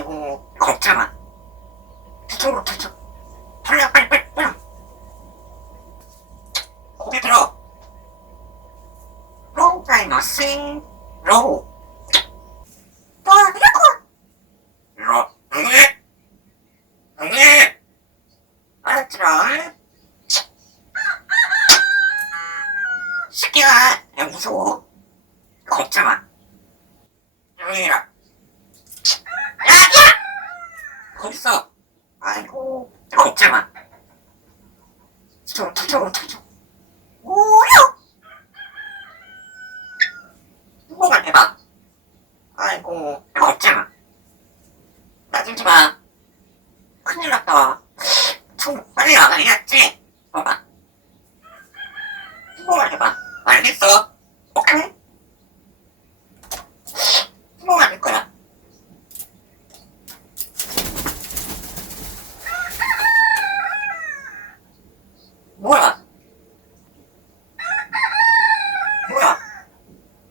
아이고 걱정아. 저쪽으로 저쪽. 빨리 빨리 빨리 빨리. 고개 들어. 로우 타이머스 로우. 로. 응애. 알았지라. 새끼야. 야 무서워. 걱정아. 여기라. 야! 거기서. 아이고 걱정아. 저쪽으로 오려. 뭐가 대박. 아이고 걱정아. 따지지 마.